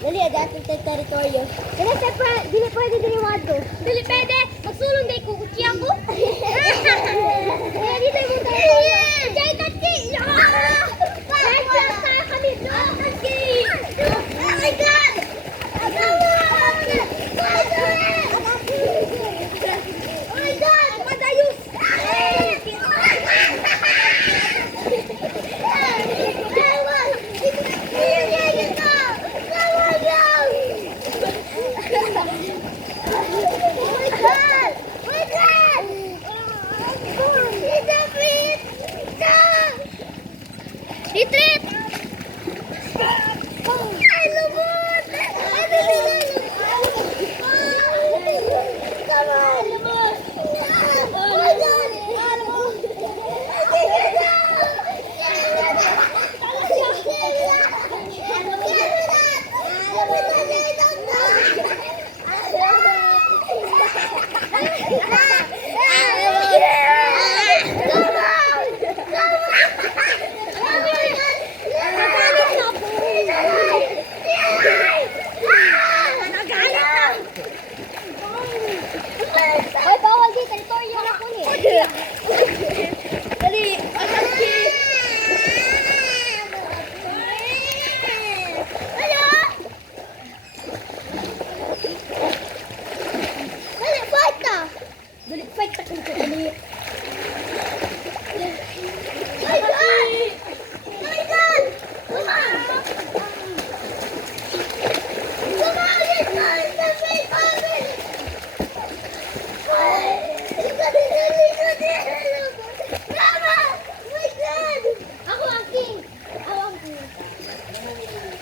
Dali, ato tayo teritoryo. Dali, siyempre, dili pwede diniwad ko. Dili pwede, magsulong day ko, kutsi ako. Kaya dito yung teritoryo. Jay, tatki! Kahit lang tayo kami doon. Tatki! Oh my God! Oh my God! Madayos! Retreat! Ay, lumot! Ay, lumot! Come on! Lumot! Oh my God! Ay, bawal di, teritoryo ako ni. Dali, pagkaki. Ano? Dali, fight na. Dali, fight na kung dali. My God! My God! Come on! Come on, let's go! Let's go! Ako ang king! Ako ang king!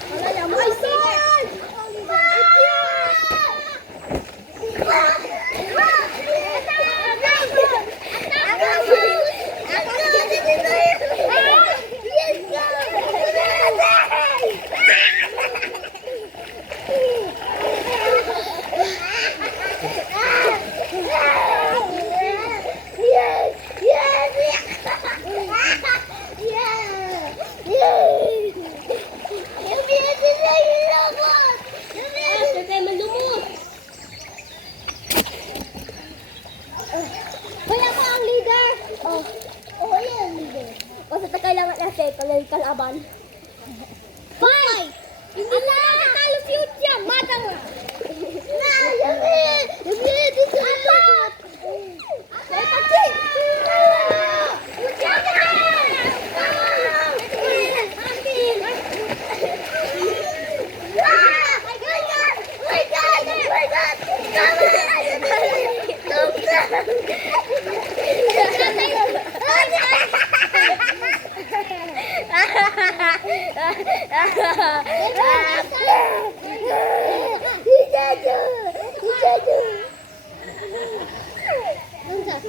Wala lang, my son! Kailangan natin kalaban. Fight! Hindi na nakatalo si Uchiya! Matang! Atak! Atak! Uchiya ka!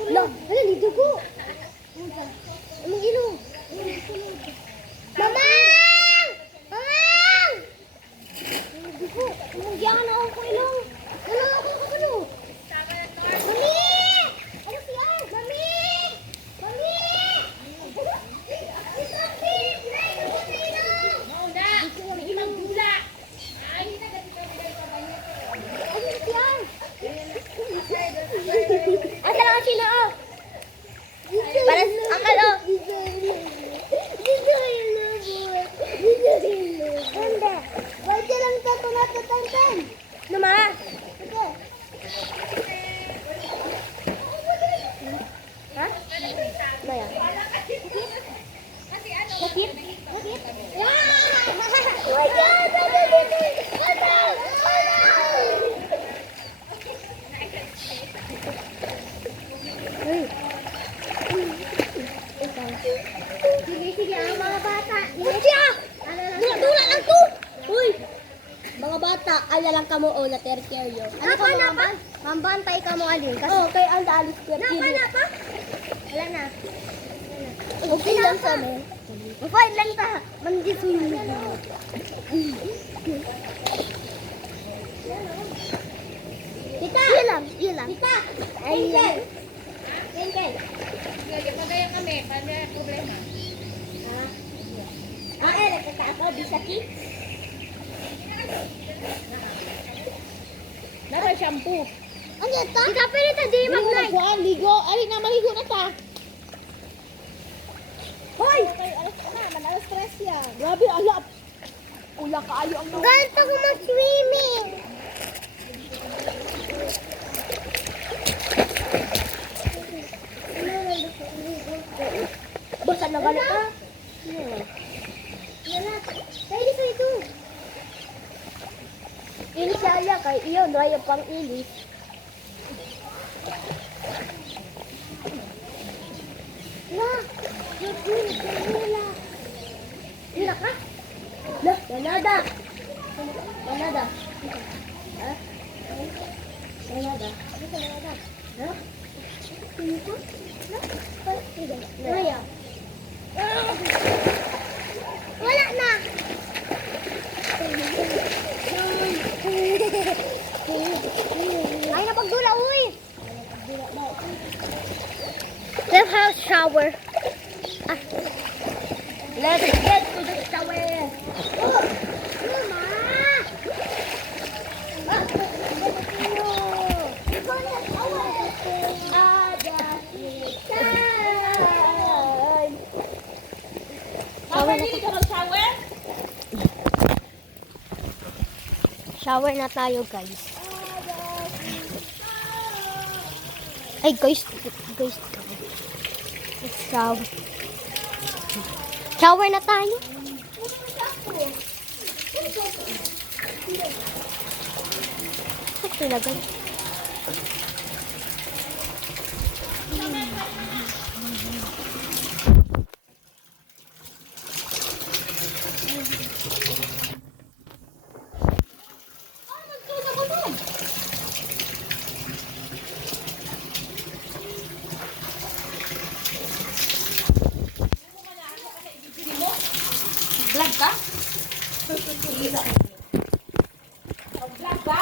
Lo, wala ni dugo. Among ilong. Mamang! Mamang! Dugo, among giyan ako ko ilong. Ano ako ano? Mami! Ano siya? Mami! Mami! Asa lang sila oh. Para akal oh. Anda. Wala lang tato na tatantan. Nama. Ha? Maya. Sakit? Sakit? Oh my God! Sige, ang mga bata. Dula lang to. Uy. Mga bata, ala lang kamo o na teritoryo. Ano ka mga mambantay ka mo alin. Kasi kay ang daalis ko. Napa? Wala na. Okay lang sa mo. Fight lang ta. Mandisuyo. Tita. Ilang. Tita. Ayun. Kay. Sige, pagayan kami. Paano yung problema? Nagkakaakaw, bisa ki? shampoo. Ano yan ta? Kita pwede ta di Ligo na mag-night. kuan, ligo. Ali na maligo na ta. Hoy! Okay, alas na, manalas stress yan. Grabe, ala. Ula kaayo ang mga. Ganito ko mag-swimming. Basta na galit ka? Pwede sa ito. Ilis siya ala kay iyon, raya pang ilis. La, Hila ka? La, Danada. Danada. Ha? Danada. Danada. Ha? Sino ko? Raya. Wala na. Ay, napagdula, uy. Let's have shower. Ah. Let's get to the shower. Oh, Mama. Ah. Ikaw na shower. Mama, hindi ka mag-shower? Shower na tayo, guys. Ay, guys. Let's shower. Shower na tayo. Saan ilagay? Vlog ka? Vlog ba?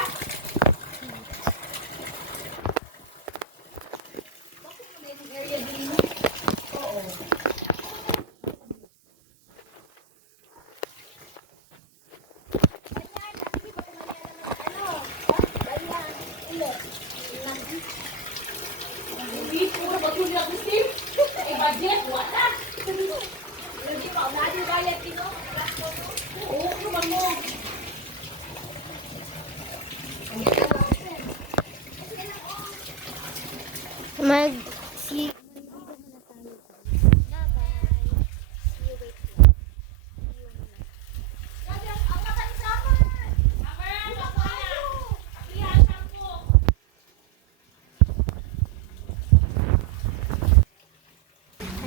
Si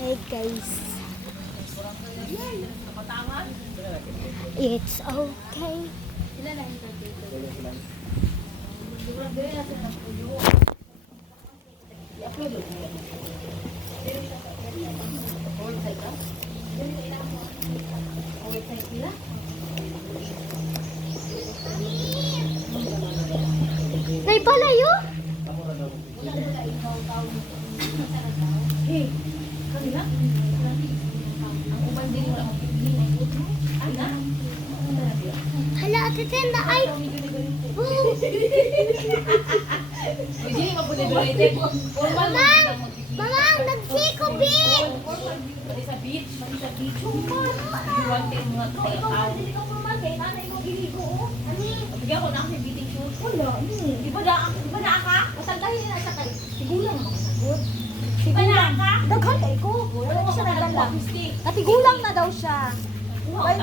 Hi guys. It's okay. Nay palayo? Hala, ate Tenda, ay! Mamang! Mamang, nagsiko, Bi! Daghan kay ko. Wala siya nagdala. Katigulang na daw siya. Ay,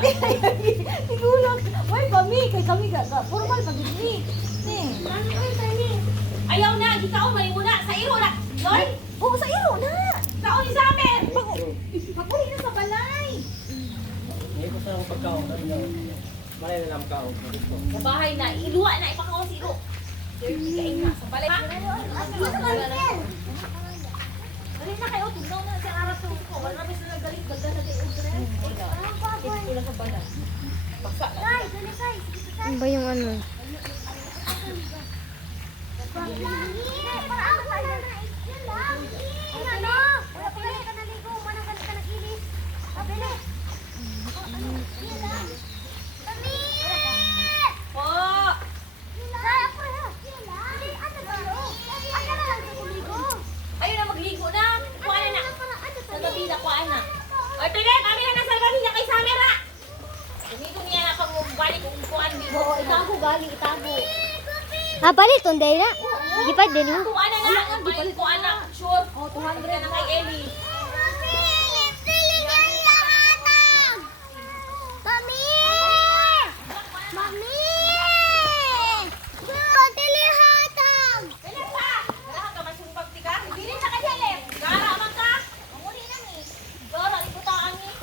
tigulang. Why kami? Kay kami formal pag ni. Ayaw na, gitao may muna sa iro na. Loy? Oo, sa iro na. Kao ni sa amin. Paguli na sa balay. Hindi ko sa pagkaon. Malay na lang kaon. Sa bahay na, iluwa na, ipakaw si iro. Kain na, sa balay. Dali na kayo, tugnaw na sa aras ko. Wala na sila galit, ganda na tayo. Ito lang sa balay. Paksa na. Ano ba yung ano? Po! Ah, palit, tunday na. Di pa, din mo. Kung ano na, kung ano, sure. Oh, 200 na kay Ellie. Mami! Mami! Patilihatag! Kailan pa? Wala ka masumpag tika. Hindi rin sa kanya, Lep. Gara man ka. Mamuli na ni. Gara, iputaan ni.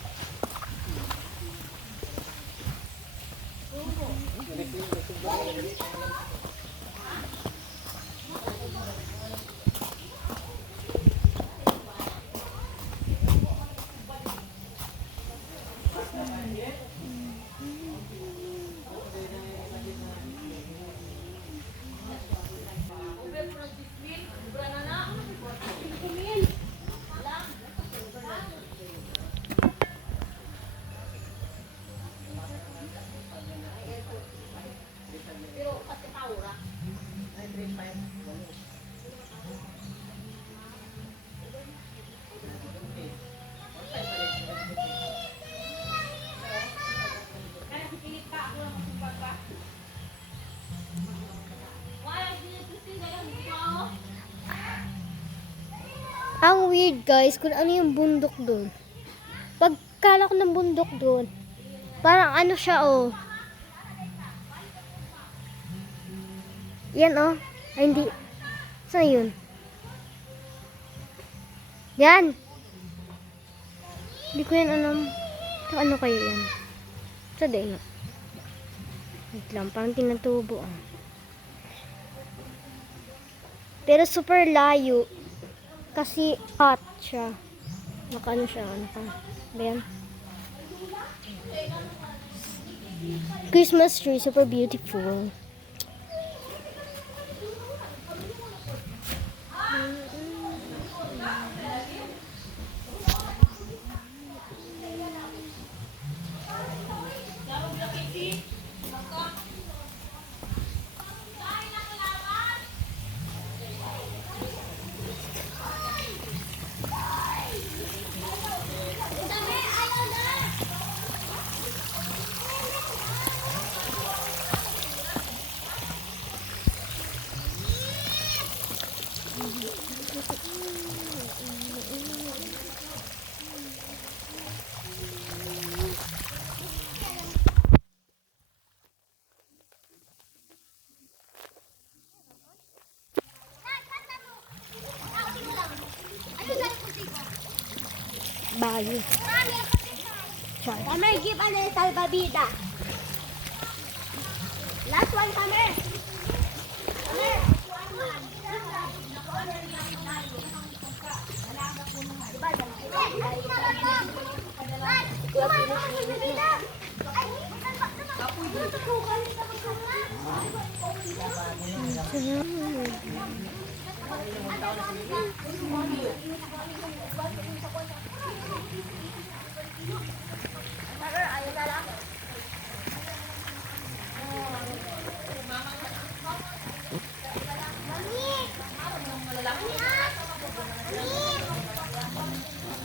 Ang weird guys, kung ano yung bundok doon. Pagkala ko ng bundok doon, parang ano siya oh. Yan oh. Ay hindi. Saan yun? Yan. Hindi ko yan alam. So, ano kayo yan? Sa day nga. Wait lang, parang tinatubo ah. Pero super layo. Kasi hot siya. Naka ano siya, naka. Ayan. Christmas tree, super beautiful. Bayo. Kami, give a little babida. Last one, kami.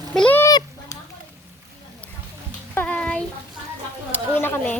Bilip! Bye! Uwi na kami.